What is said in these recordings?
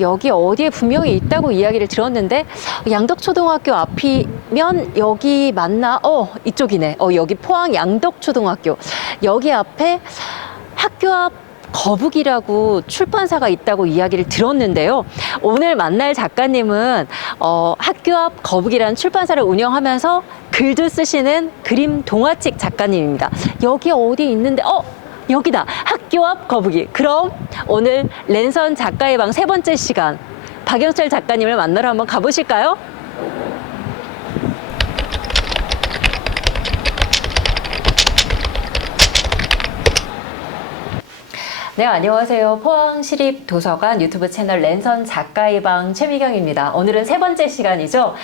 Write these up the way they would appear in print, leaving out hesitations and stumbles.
여기 어디에 분명히 있다고 이야기를 들었는데 양덕초등학교 앞이면 여기 맞나? 이쪽이네. 여기 포항 양덕초등학교. 여기 앞에 학교 앞 거북이라고 출판사가 있다고 이야기를 들었는데요. 오늘 만날 작가님은 학교 앞 거북이라는 출판사를 운영하면서 글도 쓰시는 그림 동화책 작가님입니다. 여기 어디 있는데 여기다. 학교 앞 거북이. 그럼 오늘 랜선 작가의 방 3번째 시간 박영철 작가님을 만나러 한번 가보실까요? 네, 안녕하세요. 포항시립도서관 유튜브 채널 랜선 작가의 방 최미경입니다. 오늘은 3번째 시간이죠.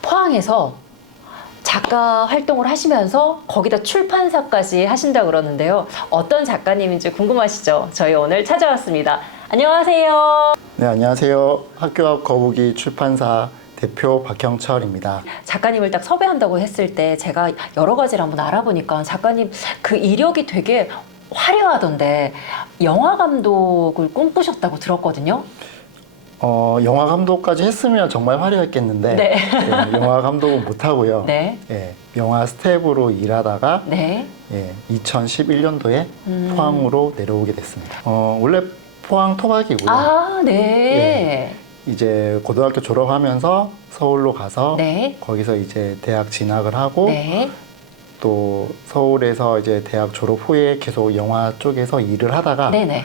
포항에서 작가 활동을 하시면서 거기다 출판사까지 하신다고 그러는데요. 어떤 작가님인지 궁금하시죠? 저희 오늘 찾아왔습니다. 안녕하세요. 네, 안녕하세요. 학교 앞 거북이 출판사 대표 박형철입니다. 작가님을 딱 섭외한다고 했을 때 제가 여러 가지를 한번 알아보니까 작가님 그 이력이 되게 화려하던데 영화 감독을 꿈꾸셨다고 들었거든요. 영화 감독까지 했으면 정말 화려했겠는데 네. 네, 영화 감독은 못하고요. 네. 영화 스텝으로 일하다가 네. 2011년도에 포항으로 내려오게 됐습니다. 원래 포항 토박이고요. 아, 네. 이제 고등학교 졸업하면서 서울로 가서 네. 거기서 이제 대학 진학을 하고 네. 또 서울에서 이제 대학 졸업 후에 계속 영화 쪽에서 일을 하다가 네네.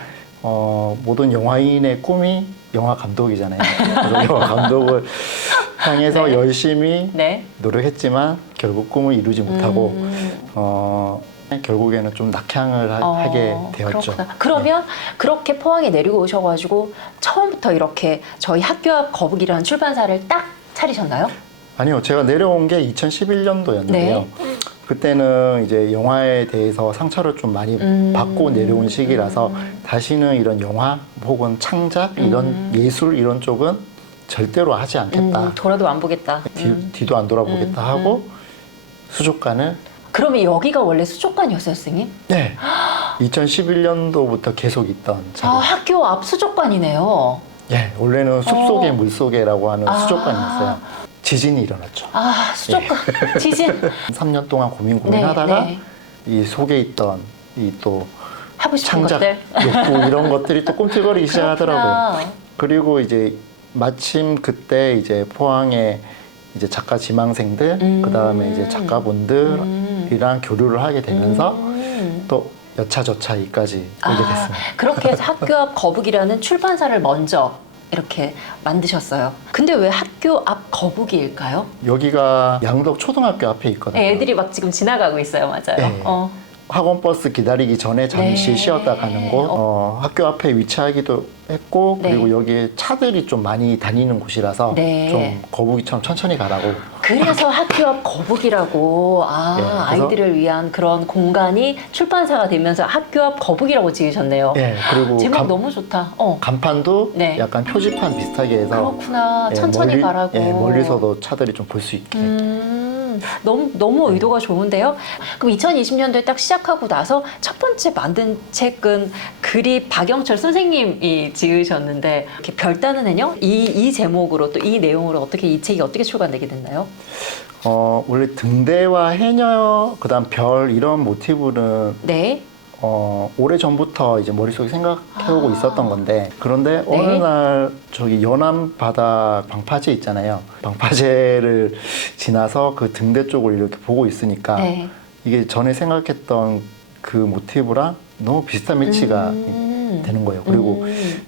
모든 영화인의 꿈이 영화 감독이잖아요. 그래서 영화 감독을 향해서 네. 열심히 네. 노력했지만 결국 꿈을 이루지 못하고 결국에는 좀 낙향을 하게 되었죠. 그렇구나. 그러면 그렇게 포항에 내려오셔가지고 처음부터 이렇게 저희 학교 앞 거북이라는 출판사를 딱 차리셨나요? 아니요, 제가 내려온 게 2011년도였는데요. 네. 그때는 이제 영화에 대해서 상처를 좀 많이 받고 내려온 시기라서 다시는 이런 영화 혹은 창작 이런 예술 이런 쪽은 절대로 하지 않겠다. 돌아도 안 보겠다. 뒤도 안 돌아보겠다 하고 수족관을. 그러면 여기가 원래 수족관이었어요, 선생님? 네. 2011년도부터 계속 있던 자리. 학교 앞 수족관이네요. 예, 원래는 숲속의 물속에라고 하는 수족관이었어요. 지진이 일어났죠. 수족관. 지진. 3년 동안 고민하다가 네. 이 속에 있던 이 또 하고 싶은 창작 것들. 욕구 이런 것들이 또 꿈틀거리기 시작하더라고요. 그리고 이제 마침 그때 이제 포항에 이제 작가 지망생들, 그 다음에 이제 작가분들이랑 교류를 하게 되면서 또 여차저차이까지 오게 됐습니다. 그렇게 해서 학교 앞 거북이라는 출판사를 먼저 이렇게 만드셨어요. 근데 왜 학교 앞 거북이일까요? 여기가 양덕 초등학교 앞에 있거든요. 애들이 막 지금 지나가고 있어요, 맞아요. 네. 학원 버스 기다리기 전에 잠시 네. 쉬었다 가는 곳, 학교 앞에 위치하기도 했고, 네. 그리고 여기에 차들이 좀 많이 다니는 곳이라서 네. 좀 거북이처럼 천천히 가라고. 그래서 학교 앞 거북이라고 그래서 아이들을 위한 그런 공간이 출판사가 되면서 학교 앞 거북이라고 지으셨네요. 예, 그리고 제목 너무 좋다. 간판도 네. 약간 표지판 비슷하게 해서 그렇구나. 천천히 가라고. 멀리서도 차들이 좀 볼 수 있게. 너무 의도가 좋은데요. 그럼 2020년도에 딱 시작하고 나서 첫 번째 만든 책은 글이 박영철 선생님이 지으셨는데 이렇게 별 따는 해녀? 이 제목으로 또 이 내용으로 어떻게 이 책이 어떻게 출간되게 됐나요? 원래 등대와 해녀, 그다음 별 이런 모티브는 네. 오래 전부터 이제 머릿속에 생각해오고 있었던 건데, 그런데 네. 어느 날 저기 연안 바다 방파제 있잖아요. 방파제를 지나서 그 등대 쪽을 이렇게 보고 있으니까 네. 이게 전에 생각했던 그 모티브랑 너무 비슷한 매치가 되는 거예요. 그리고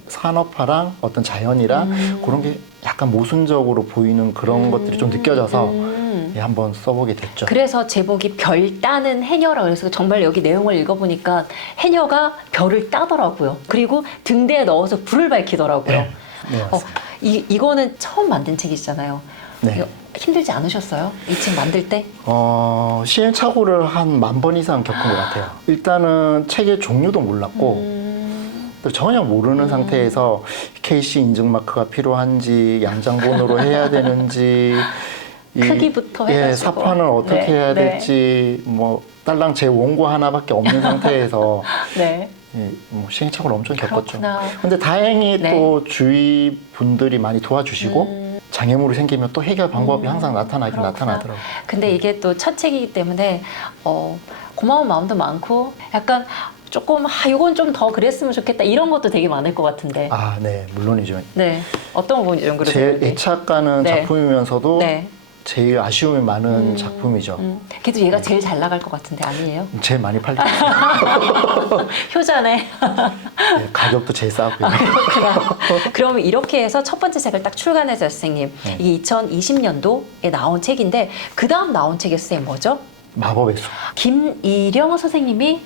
산업화랑 어떤 자연이랑 그런 게 약간 모순적으로 보이는 그런 것들이 좀 느껴져서 한번 써보게 됐죠. 그래서 제목이 별 따는 해녀라고 그래서 정말 여기 내용을 읽어보니까 해녀가 별을 따더라고요. 그리고 등대에 넣어서 불을 밝히더라고요. 네, 맞습니다. 이거는 처음 만든 책이잖아요. 네. 힘들지 않으셨어요? 이 책 만들 때? 시행착오를 한 10,000번 이상 겪은 것 같아요. 일단은 책의 종류도 몰랐고 또 전혀 모르는 상태에서 KC 인증마크가 필요한지, 양장본으로 해야 되는지, 크기부터 해가지고 사판을 어떻게 해야 될지, 뭐 딸랑 제 원고 하나밖에 없는 상태에서 네. 예, 뭐 시행착오를 엄청 겪었죠. 그렇구나. 근데 다행히 네. 또 주위 분들이 많이 도와주시고 장애물이 생기면 또 해결 방법이 항상 나타나긴 그렇구나. 나타나더라고요. 근데 이게 또 첫 책이기 때문에 고마운 마음도 많고 약간 조금 이건 좀 더 그랬으면 좋겠다 이런 것도 되게 많을 것 같은데. 아, 네, 물론이죠. 네. 어떤 부분이 좀 제 그러세요? 애착 가는 네. 작품이면서도 네. 제일 아쉬움이 많은 작품이죠. 그래도 얘가 제일 잘 나갈 것 같은데 아니에요? 제일 많이 팔리죠. 효자네. 네, 가격도 제일 싸고요. 그럼 이렇게 해서 첫 번째 책을 딱 출간해서 선생님 네. 이게 2020년도에 나온 책인데 그 다음 나온 책이 선생님 뭐죠? 마법의 숲. 김이령 선생님이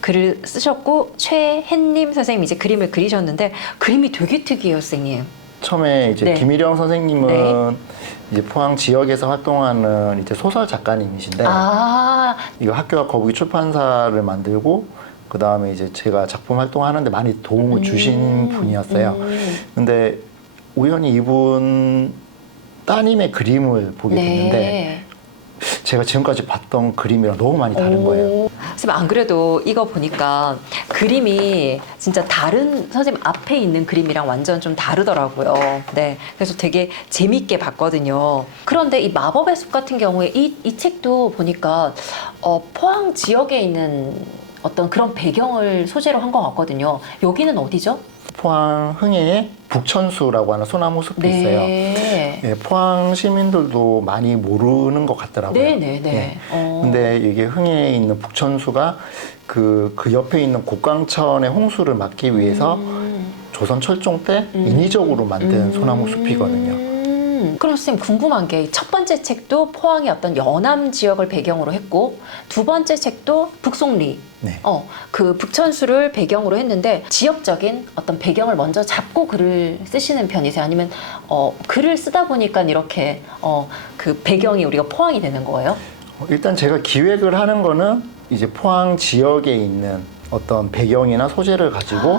글을 쓰셨고 최hen님 선생님이 이제 그림을 그리셨는데 그림이 되게 특이해요, 선생님. 처음에 이제 네. 김일영 선생님은 네. 이제 포항 지역에서 활동하는 이제 소설 작가님이신데 아, 이거 학교와 거북이 출판사를 만들고 그 다음에 이제 제가 작품 활동하는데 많이 도움을 주신 분이었어요. 근데 우연히 이분 따님의 그림을 보게 됐는데 네. 제가 지금까지 봤던 그림이랑 너무 많이 다른 거예요. 선생님 안 그래도 이거 보니까 그림이 진짜 다른 선생님 앞에 있는 그림이랑 완전 좀 다르더라고요. 네, 그래서 되게 재밌게 봤거든요. 그런데 이 마법의 숲 같은 경우에 이 책도 보니까 포항 지역에 있는 어떤 그런 배경을 소재로 한 것 같거든요. 여기는 어디죠? 포항 흥해에 북천수라고 하는 소나무 숲이 있어요. 네. 예, 포항 시민들도 많이 모르는 것 같더라고요. 네네네. 예. 근데 이게 흥해에 있는 북천수가 그 옆에 있는 곡강천의 홍수를 막기 위해서 조선 철종 때 인위적으로 만든 소나무 숲이거든요. 그럼 선생님 궁금한 게 첫 번째 책도 포항의 어떤 연암 지역을 배경으로 했고 두 번째 책도 북송리 네. 그 북천수를 배경으로 했는데 지역적인 어떤 배경을 먼저 잡고 글을 쓰시는 편이세요? 아니면 글을 쓰다 보니까 이렇게 그 배경이 우리가 포항이 되는 거예요? 일단 제가 기획을 하는 거는 이제 포항 지역에 있는 어떤 배경이나 소재를 가지고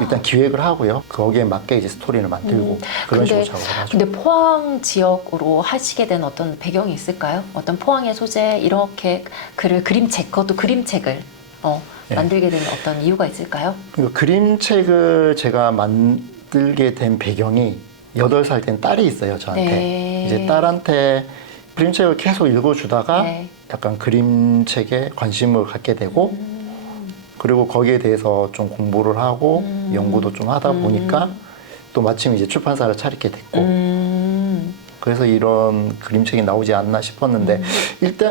일단 기획을 하고요. 거기에 맞게 이제 스토리를 만들고 그런 식으로 작업을 하죠. 근데 포항 지역으로 하시게 된 어떤 배경이 있을까요? 어떤 포항의 소재 이렇게 글을 그림책 그것도 그림책을 네. 만들게 된 어떤 이유가 있을까요? 그러니까 그림책을 제가 만들게 된 배경이 8살 된 딸이 있어요, 저한테. 네. 이제 딸한테 그림책을 계속 읽어주다가 네. 약간 그림책에 관심을 갖게 되고 그리고 거기에 대해서 좀 공부를 하고 연구도 좀 하다 보니까 또 마침 이제 출판사를 차리게 됐고 그래서 이런 그림책이 나오지 않나 싶었는데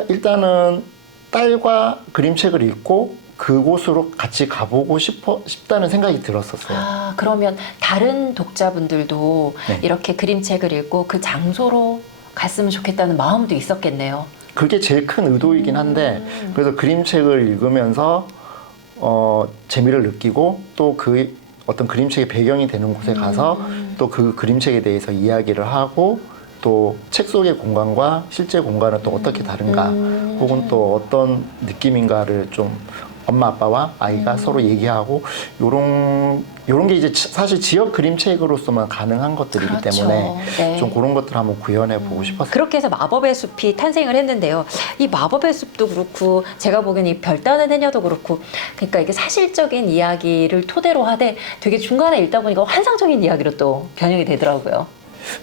일단은 딸과 그림책을 읽고 그곳으로 같이 가보고 싶다는 생각이 들었었어요. 아, 그러면 다른 독자분들도 네. 이렇게 그림책을 읽고 그 장소로 갔으면 좋겠다는 마음도 있었겠네요. 그게 제일 큰 의도이긴 한데 그래서 그림책을 읽으면서 재미를 느끼고 또 그 어떤 그림책의 배경이 되는 곳에 가서 또 그 그림책에 대해서 이야기를 하고 또 책 속의 공간과 실제 공간은 또 어떻게 다른가 혹은 또 어떤 느낌인가를 좀 엄마 아빠와 아이가 서로 얘기하고 요런 게 이제 사실 지역 그림책으로서만 가능한 것들이기 그렇죠. 때문에 네. 좀 그런 것들 한번 구현해 보고 싶었어요. 그렇게 해서 마법의 숲이 탄생을 했는데요. 이 마법의 숲도 그렇고 제가 보기엔 이 별따는 해녀도 그렇고 그러니까 이게 사실적인 이야기를 토대로 하되 되게 중간에 읽다 보니까 환상적인 이야기로 또 변형이 되더라고요.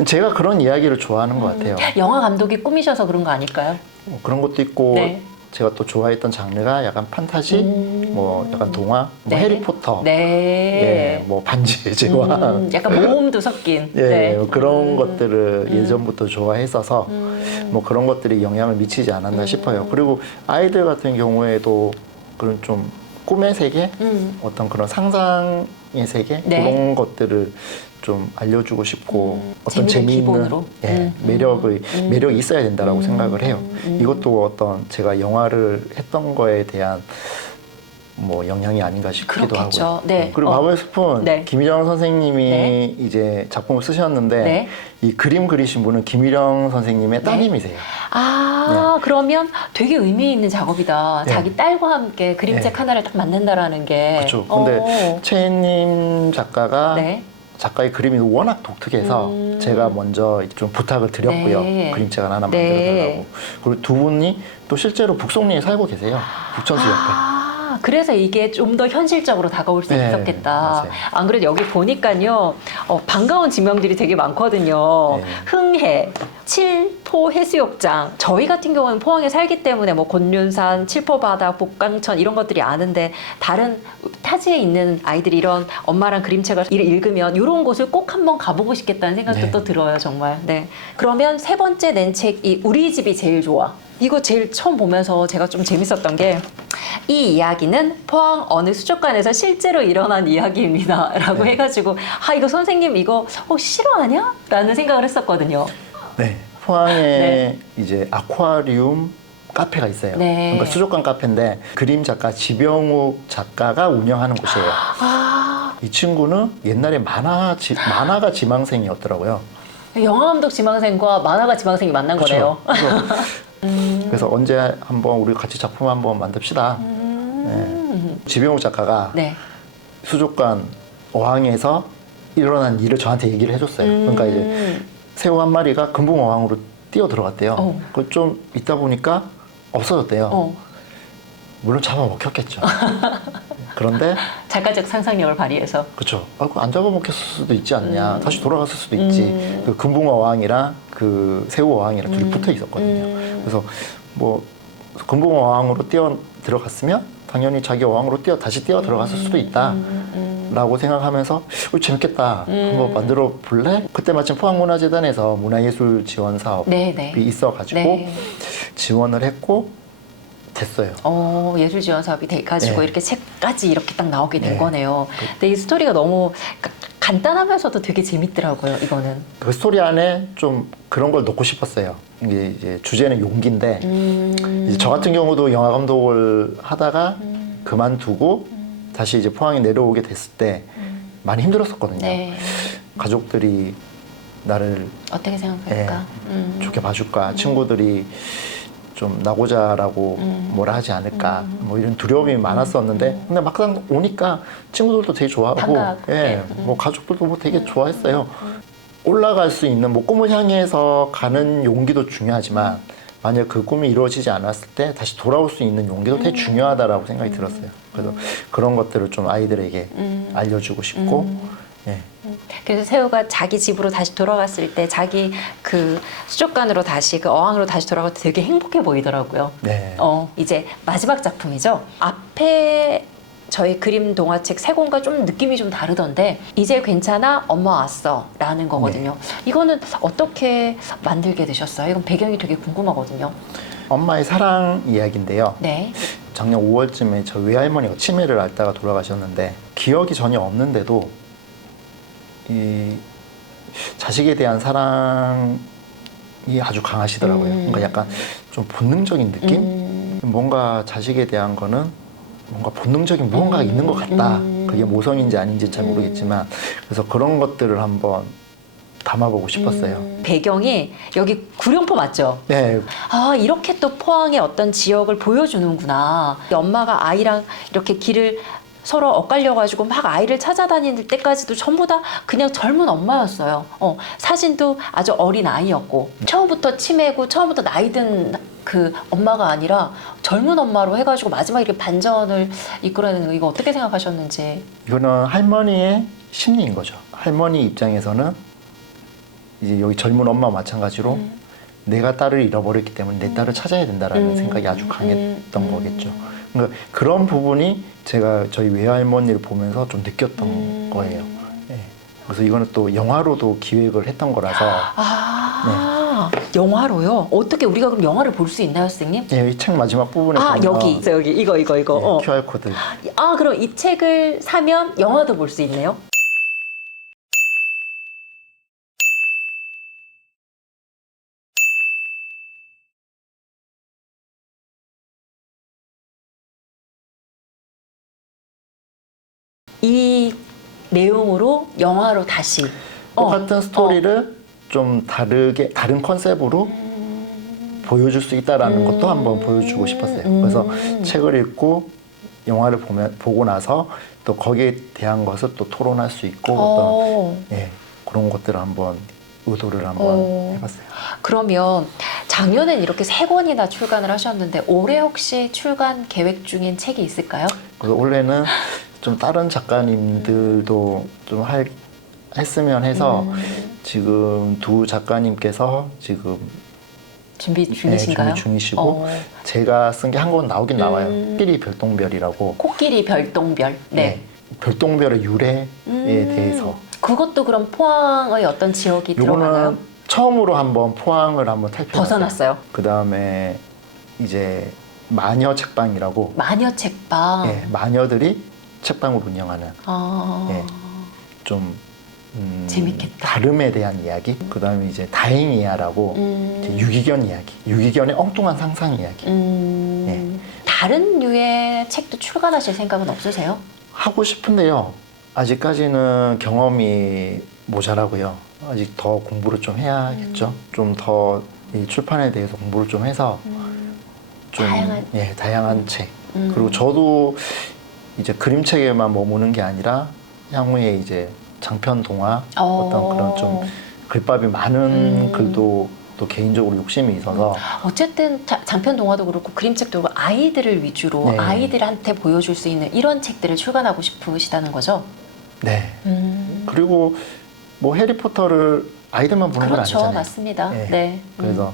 제가 그런 이야기를 좋아하는 것 같아요. 영화 감독이 꿈이셔서 그런 거 아닐까요? 그런 것도 있고 네. 제가 또 좋아했던 장르가 약간 판타지, 뭐 약간 동화, 뭐 네. 해리포터, 네. 예, 뭐 반지의 제왕, 약간 모험도 섞인. 예, 네. 그런 것들을 예전부터 좋아했어서 뭐 그런 것들이 영향을 미치지 않았나 싶어요. 그리고 아이들 같은 경우에도 그런 좀 꿈의 세계, 어떤 그런 상상의 세계 네. 그런 것들을 좀 알려주고 싶고 어떤 재미를 재미있는 기본으로. 매력이 있어야 된다라고 생각을 해요. 이것도 어떤 제가 영화를 했던 거에 대한 뭐 영향이 아닌가 싶기도 그렇겠죠. 하고요. 네. 그리고 마법의 숲은 네. 김일영 선생님이 네. 이제 작품을 쓰셨는데 네. 이 그림 그리신 분은 김일영 선생님의 따님이세요. 아, 그러면 되게 의미 있는 작업이다. 네. 자기 딸과 함께 그림책 네. 하나를 딱 만든다라는 게. 그렇죠. 근데 최혜님 작가가 네. 작가의 그림이 워낙 독특해서 제가 먼저 좀 부탁을 드렸고요. 네. 그림책을 하나 네. 만들어달라고. 그리고 두 분이 또 실제로 북송리에 살고 계세요. 북천수 옆에. 아, 그래서 이게 좀 더 현실적으로 다가올 수 네, 있었겠다. 맞아요. 안 그래도 여기 보니까요, 반가운 지명들이 되게 많거든요. 네. 흥해, 칠포 해수욕장. 저희 같은 경우는 포항에 살기 때문에 뭐 곤륜산, 칠포바다, 복강천 이런 것들이 아는데 다른 타지에 있는 아이들이 이런 엄마랑 그림책을 읽으면 이런 곳을 꼭 한번 가보고 싶겠다는 생각도 네. 또 들어요, 정말. 네. 그러면 세 번째 낸 책이 우리 집이 제일 좋아. 이거 제일 처음 보면서 제가 좀 재밌었던 게 이 이야기는 포항 어느 수족관에서 실제로 일어난 이야기입니다. 라고 네. 해가지고 이거 선생님 이거 혹시 실화냐? 라는 생각을 했었거든요. 네. 포항에 네. 이제 아쿠아리움 카페가 있어요. 네. 그러니까 수족관 카페인데 그림 작가 지병욱 작가가 운영하는 곳이에요. 아, 이 친구는 옛날에 만화가 지망생이었더라고요. 영화 감독 지망생과 만화가 지망생이 만난 거네요. 그래서 언제 한번 우리 같이 작품 한번 만듭시다. 네. 지병욱 작가가 네. 수족관 어항에서 일어난 일을 저한테 얘기를 해줬어요. 그러니까 이제 새우 한 마리가 금붕 어항으로 뛰어 들어갔대요. 그 좀 있다 보니까 없어졌대요. 물론 잡아먹혔겠죠. 그런데 작가적 상상력을 발휘해서. 그렇죠. 안 잡아먹혔을 수도 있지 않냐. 다시 돌아갔을 수도 있지. 그 금붕 어항이랑 그 새우 어항이랑 둘이 붙어 있었거든요. 그래서 뭐 금붕 어항으로 뛰어 들어갔으면 당연히 자기 어항으로 다시 뛰어 들어갔을 수도 있다. 라고 생각하면서 재밌겠다. 한번 만들어 볼래? 그때 마침 포항문화재단에서 문화예술 지원 사업이 네. 있어가지고 네. 지원을 했고 됐어요. 예술 지원 사업이 돼가지고 네. 이렇게 책까지 이렇게 딱 나오게 된 네. 거네요. 근데 이 스토리가 너무 간단하면서도 되게 재밌더라고요, 이거는. 그 스토리 안에 좀 그런 걸 넣고 싶었어요. 이제 주제는 용기인데 이제 저 같은 경우도 영화 감독을 하다가 그만두고 다시 이제 포항에 내려오게 됐을 때 많이 힘들었었거든요. 네. 가족들이 나를 어떻게 생각할까? 좋게 봐줄까, 친구들이 좀 나고자라고 뭐라 하지 않을까, 뭐 이런 두려움이 많았었는데, 근데 막상 오니까 친구들도 되게 좋아하고, 반갑게. 뭐 가족들도 뭐 되게 좋아했어요. 올라갈 수 있는 뭐 꿈을 향해서 가는 용기도 중요하지만, 만약 그 꿈이 이루어지지 않았을 때 다시 돌아올 수 있는 용기도 되게 중요하다라고 생각이 들었어요. 그래서 그런 것들을 좀 아이들에게 알려주고 싶고, 예. 그래서 새우가 자기 집으로 다시 돌아갔을 때 자기 그 수족관으로 다시 그 어항으로 다시 돌아갈 때 되게 행복해 보이더라고요. 네. 이제 마지막 작품이죠. 앞에 저희 그림 동화책 세 권과 좀 느낌이 좀 다르던데 이제 괜찮아 엄마 왔어 라는 거거든요. 이거는 어떻게 만들게 되셨어요? 이건 배경이 되게 궁금하거든요. 엄마의 사랑 이야기인데요. 네. 작년 5월쯤에 저 외할머니가 치매를 앓다가 돌아가셨는데 기억이 전혀 없는데도 이 자식에 대한 사랑이 아주 강하시더라고요. 그러니까 약간 좀 본능적인 느낌? 뭔가 자식에 대한 거는 뭔가 본능적인 무언가가 있는 것 같다. 그게 모성인지 아닌지 잘 모르겠지만 그래서 그런 것들을 한번 담아보고 싶었어요. 배경이 여기 구룡포 맞죠? 네, 이렇게 또 포항의 어떤 지역을 보여주는구나. 엄마가 아이랑 이렇게 길을 서로 엇갈려가지고 막 아이를 찾아다닐 때까지도 전부 다 그냥 젊은 엄마였어요. 사진도 아주 어린 아이였고 처음부터 치매고 처음부터 나이 든 그 엄마가 아니라 젊은 엄마로 해가지고 마지막에 이렇게 반전을 이끌어내는 거 이거 어떻게 생각하셨는지. 이거는 할머니의 심리인 거죠. 할머니 입장에서는 이제 여기 젊은 엄마와 마찬가지로 내가 딸을 잃어버렸기 때문에 내 딸을 찾아야 된다라는 생각이 아주 강했던 거겠죠. 그러니까 그런 부분이 제가 저희 외할머니를 보면서 좀 느꼈던 거예요. 네. 그래서 이거는 또 영화로도 기획을 했던 거라서. 영화로요? 어떻게 우리가 그럼 영화를 볼 수 있나요, 선생님? 네, 이 책 마지막 부분에 보면 여기 있어, 여기 이거. 네, QR 코드. 그럼 이 책을 사면 영화도 볼 수 있네요? 이 내용으로 영화로 다시 똑같은 스토리를 좀 다른 컨셉으로 보여줄 수 있다라는 것도 한번 보여주고 싶었어요. 그래서 책을 읽고 영화를 보고 나서 또 거기에 대한 것을 또 토론할 수 있고 그런 것들을 한번 의도를 한번 해봤어요. 그러면 작년엔 이렇게 3권이나 출간을 하셨는데 올해 혹시 출간 계획 중인 책이 있을까요? 그래서 원래는 좀 다른 작가님들도 좀 했으면 해서 지금 두 작가님께서 지금 준비 네, 중이신가요? 준비 중이시고 제가 쓴 게 한 권 나오긴 나와요. 코끼리 별똥별이라고. 코끼리 별똥별. 네. 별똥별의 유래에 대해서. 그것도 그럼 포항의 어떤 지역이 들어가나요? 이거는 처음으로 한번 포항을 한번 탈피했어요. 벗어났어요. 그 다음에 이제 마녀 책방이라고. 마녀 책방. 예, 마녀들이 책방을 운영하는. 아. 예, 좀 재밌겠다. 다름에 대한 이야기. 그 다음에 이제 다행이야라고 이제 유기견 이야기. 유기견의 엉뚱한 상상 이야기. 다른 류의 책도 출간하실 생각은 없으세요? 하고 싶은데요. 아직까지는 경험이 모자라고요. 아직 더 공부를 좀 해야겠죠. 좀 더 이 출판에 대해서 공부를 좀 해서 좀 다양한 책. 그리고 저도 이제 그림책에만 머무는 게 아니라 향후에 이제 장편 동화 어떤 그런 좀 글밥이 많은 글도 또 개인적으로 욕심이 있어서 어쨌든 장편 동화도 그렇고 그림책도 그렇고 아이들을 위주로 네. 아이들한테 보여줄 수 있는 이런 책들을 출간하고 싶으시다는 거죠? 네. 그리고 뭐 해리포터를 아이들만 보는 건 그렇죠, 아니잖아요. 맞습니다. 네. 네. 그래서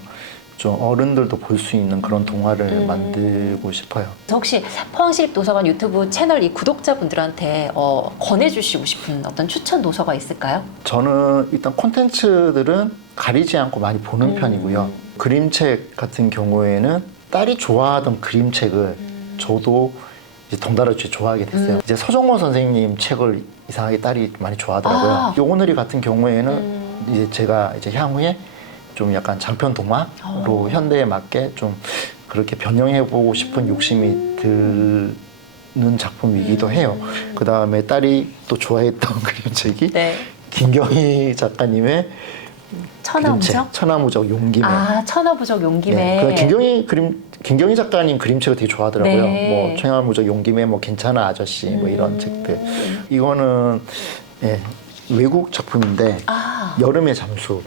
좀 어른들도 볼 수 있는 그런 동화를 만들고 싶어요. 혹시 포항시립도서관 유튜브 채널 이 구독자분들한테 권해주시고 싶은 어떤 추천 도서가 있을까요? 저는 일단 콘텐츠들은 가리지 않고 많이 보는 편이고요. 그림책 같은 경우에는 딸이 좋아하던 그림책을 저도 이제 덩달아 좋아하게 됐어요. 이제 서정호 선생님 책을 이상하게 딸이 많이 좋아하더라고요. 오늘이 같은 경우에는 이제 제가 이제 향후에 좀 약간 장편 동화로 현대에 맞게 좀 그렇게 변형해보고 싶은 욕심이 드는 작품이기도 해요. 그 다음에 딸이 또 좋아했던 그림책이 네. 김경희 작가님의 천하무적? 그림책, 천하무적 용기매. 아, 천하무적 용기매. 네, 김경희 작가님 그림책을 되게 좋아하더라고요. 네. 뭐 천하무적 용기매, 뭐 괜찮아 아저씨, 뭐 이런 책들. 이거는 외국 작품인데 여름의 잠수.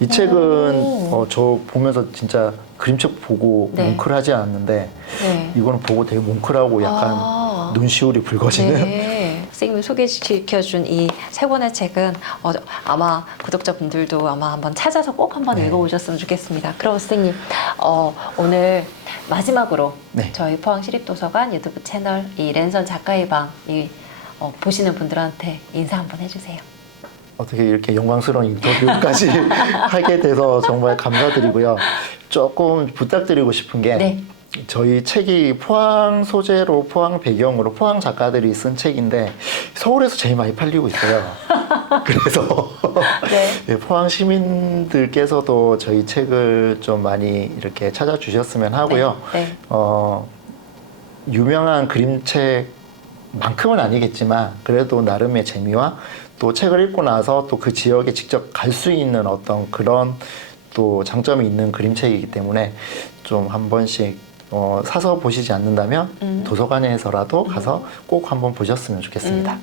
이 책은 저 보면서 진짜 그림책 보고 뭉클하지 않았는데 이거는 보고 되게 뭉클하고 약간 눈시울이 붉어지는. 네. 선생님이 소개시켜준 이 3권의 책은 아마 구독자분들도 아마 한번 찾아서 꼭 한번 읽어보셨으면 좋겠습니다. 그럼 선생님 오늘 마지막으로 저희 포항시립도서관 유튜브 채널 이 랜선 작가의 방 보시는 분들한테 인사 한번 해주세요. 어떻게 이렇게 영광스러운 인터뷰까지 하게 돼서 정말 감사드리고요. 조금 부탁드리고 싶은 게 저희 책이 포항 소재로 포항 배경으로 포항 작가들이 쓴 책인데 서울에서 제일 많이 팔리고 있어요. 그래서 포항 시민들께서도 저희 책을 좀 많이 이렇게 찾아주셨으면 하고요. 유명한 그림책만큼은 아니겠지만 그래도 나름의 재미와 또 책을 읽고 나서 또 그 지역에 직접 갈 수 있는 어떤 그런 또 장점이 있는 그림책이기 때문에 좀 한 번씩 사서 보시지 않는다면 도서관에서라도 가서 꼭 한번 보셨으면 좋겠습니다.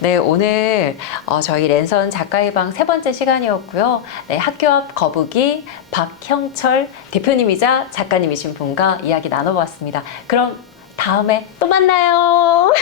네, 오늘 저희 랜선 작가의 방 3번째 시간이었고요. 학교 앞 거북이 박형철 대표님이자 작가님이신 분과 이야기 나눠봤습니다. 그럼 다음에 또 만나요.